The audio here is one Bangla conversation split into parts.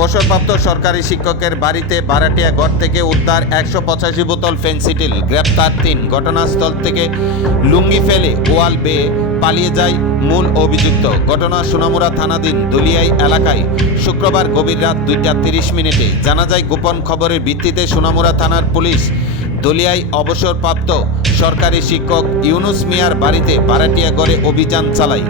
অবসরপ্রাপ্ত সরকারি শিক্ষকের বাড়িতে বারাটিয়া ঘর থেকে উদ্ধার একশো পঁচাশি বোতল ফেন্সিডিল গ্রেপ্তার তিন। ঘটনাস্থল থেকে লুঙ্গি ফেলে ওয়াল বেয়ে পালিয়ে যায় মূল অভিযুক্ত। ঘটনা সোনামুড়া থানাধীন দলিয়াই এলাকায় শুক্রবার গভীর রাত দুইটা তিরিশ মিনিটে। জানা যায়, গোপন খবরের ভিত্তিতে সোনামুড়া থানার পুলিশ দলিয়ায় অবসরপ্রাপ্ত সরকারি শিক্ষক ইউনুস মিয়ার বাড়িতে ভাড়াটিয়া গড়ে অভিযান চালায়।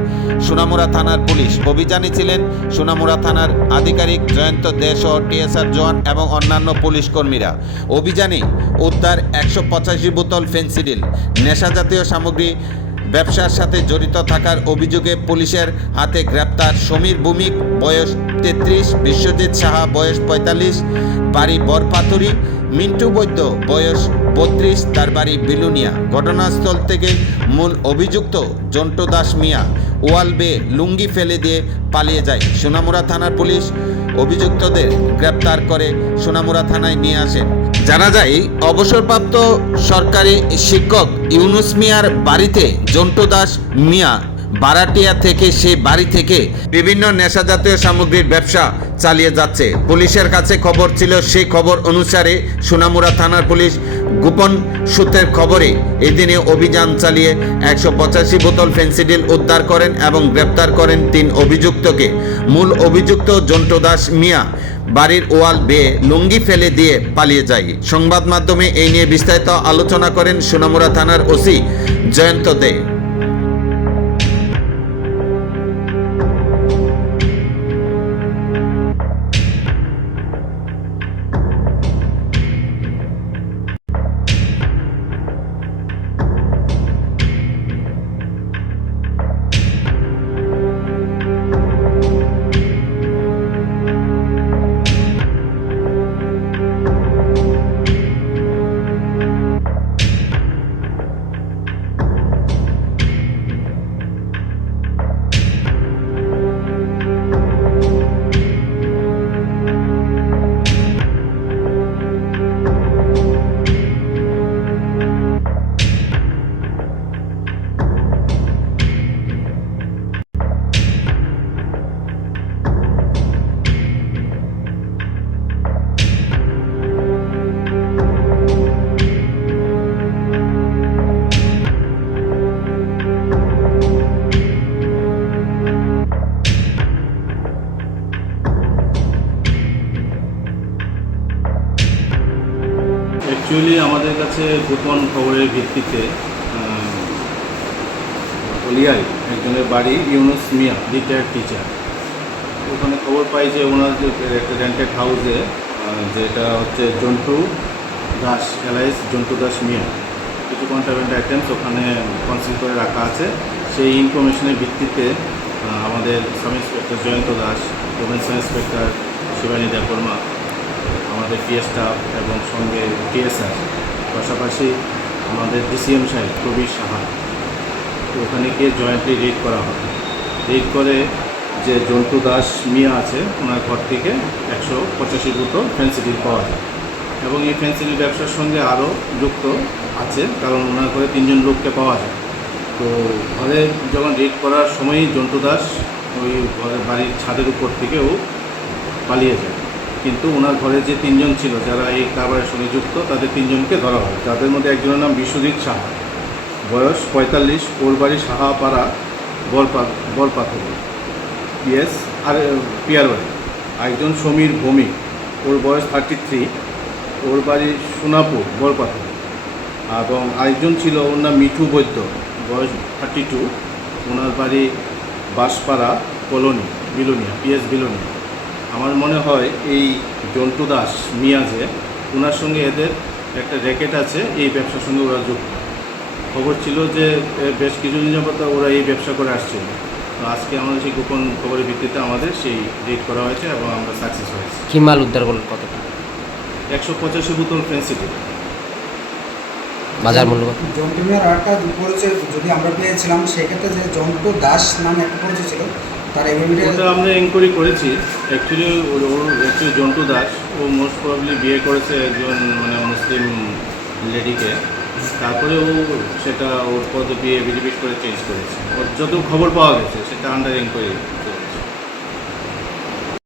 সোনামুড়া থানার পুলিশ। অভিযানে ছিলেন সোনামুড়া থানার আধিকারিক জয়ন্ত দেশ ও টিএসআর জওয়ান এবং অন্যান্য পুলিশ কর্মীরা। অভিযানে উদ্ধার একশো পঁচাশি বোতল ফেন্সিডিল নেশাজাতীয় সামগ্রী ব্যবসার সাথে জড়িত থাকার অভিযোগে পুলিশের হাতে গ্রেপ্তার সমীর ভূমিক, বয়স তেত্রিশ, বিশ্বজিৎ সাহা, বয়স পঁয়তাল্লিশ, বাড়ি বরপাথুরি, মিন্টু বৈদ্য, বয়স বত্রিশ, তার বাড়ি বিলুনিয়া। ঘটনাস্থল থেকে মূল অভিযুক্ত জন্টু দাস মিয়া ওয়াল বে লুঙ্গি ফেলে দিয়ে পালিয়ে যায়। সোনামুড়া থানার পুলিশ অভিযুক্তদের গ্রেপ্তার করে সোনামুরা থানায় নিয়ে আসেন। জানা যায়, অবসরপ্রাপ্ত সরকারি শিক্ষক ইউনুস মিয়ার বাড়িতে জন্টু দাস মিয়া বারাটিয়া থেকে সে বাড়ি থেকে বিভিন্ন নেশাজাতীয় সামগ্রীর ব্যবসা চালিয়ে যাচ্ছে। পুলিশের কাছে খবর ছিল সেই খবর অনুসারে সোনামুড়া থানার পুলিশ গোপন সূত্রের খবরে এদিনে অভিযান চালিয়ে একশো পঁচাশি বোতল ফেন্সিডিল উদ্ধার করেন এবং গ্রেপ্তার করেন তিন অভিযুক্তকে। মূল অভিযুক্ত জন্টু দাস মিয়া বাড়ির ওয়াল বেয়ে লুঙ্গি ফেলে দিয়ে পালিয়ে যায়। সংবাদ মাধ্যমে এই নিয়ে বিস্তারিত আলোচনা করেন সোনামুড়া থানার ওসি জয়ন্ত দে। অ্যাকচুয়ালি আমাদের কাছে গোপন খবরের ভিত্তিতে হলিয়ায় একজনের বাড়ি ইউনুস মিয়া রিটায়ার্ড টিচার ওখানে খবর পাই যে ওনার একটা রেন্টেড হাউসে যেটা হচ্ছে জন্টু দাস এলাইস জন্টু দাস মিয়া। কিছু কন্ট্রাভেন্ট আইটেমস ওখানে কনসিল করে রাখা আছে। সেই ইনফরমেশনের ভিত্তিতে আমাদের sub inspector Jayanta Das women's inspector Shivani Debbarma আমাদের পি স্টাফ এবং সঙ্গে টিএসআর পাশাপাশি আমাদের ডিসিএম সাহেব প্রবীর সাহা। তো ওখানে গিয়ে জয়েন্টলি রেড করা হয়। রেড করে যে জন্তু দাস মিয়া আছে, ওনার ঘর থেকে একশো পঁচাশি বোতল ফেন্সিডিল পাওয়া যায়। এবং এই ফেন্সিডিল ব্যবসার সঙ্গে আরও যুক্ত আছে, কারণ ওনার ঘরে তিনজন লোককে পাওয়া যায়। তো ঘরে যখন রেড করার সময়ই জন্তু দাস ওই ঘরের বাড়ির ছাদের উপর থেকেও পালিয়ে যায়। কিন্তু ওনার ঘরে যে তিনজন ছিল, যারা এই কারবারের সঙ্গে যুক্ত, তাদের তিনজনকে ধরা হয়। তাদের মধ্যে একজনের নাম বিশ্বজিৎ সাহা। বয়স পঁয়তাল্লিশ ওর বাড়ি সাহাপাড়া, বরপা বরপাথর। পিএস আর পিয়ার বাড়ি একজন সমীর ভৌমিক। ওর বয়স থার্টি থ্রি ওর বাড়ি সোনাপুর, বরপাথর। এবং আরেকজন ছিল, ওর নাম মিঠু বৈদ্য। বয়স থার্টি টু ওনার বাড়ি বাঁশপাড়া, কলোনি, বিলোনিয়া পিএস বিলোনিয়া। আমার মনে হয় এই জন্টু দাস মিয়া যে ওনার সঙ্গে এদের একটা র্যাকেট আছে এই ব্যবসার সঙ্গে ওরা যুক্ত। খবর ছিল যে বেশ কিছুদিন যাবত ওরা এই ব্যবসা করে আসছিল তো আজকে আমাদের সেই গোপন খবরের ভিত্তিতে আমাদের সেই রেড করা হয়েছে এবং আমরা সাকসেস হয়েছি। কি মাল উদ্ধার করলেন কতটা একশো পঁচাশি বোতল ফেন্সিটি বাজার মূল্য কত? জন্তুমিয়ার আরেকটা পরিচয় যদি আমরা পেয়েছিলাম সেক্ষেত্রে যে জন্টু দাস নামে একটা পরিচয় ছিল তার ওটা আমরা এনকোয়ারি করেছি। অ্যাকচুয়ালি ওর অ্যাকচুয়ালি জন্টু দাস ও মোস্ট প্রবলি বিয়ে করেছে একজন মানে মুসলিম লেডিকে তারপরে ও সেটা ওর পদে বিয়ে বিডিবিট করে চেঞ্জ করেছে। ওর যত খবর পাওয়া গেছে সেটা আন্ডার এনকোয়ারি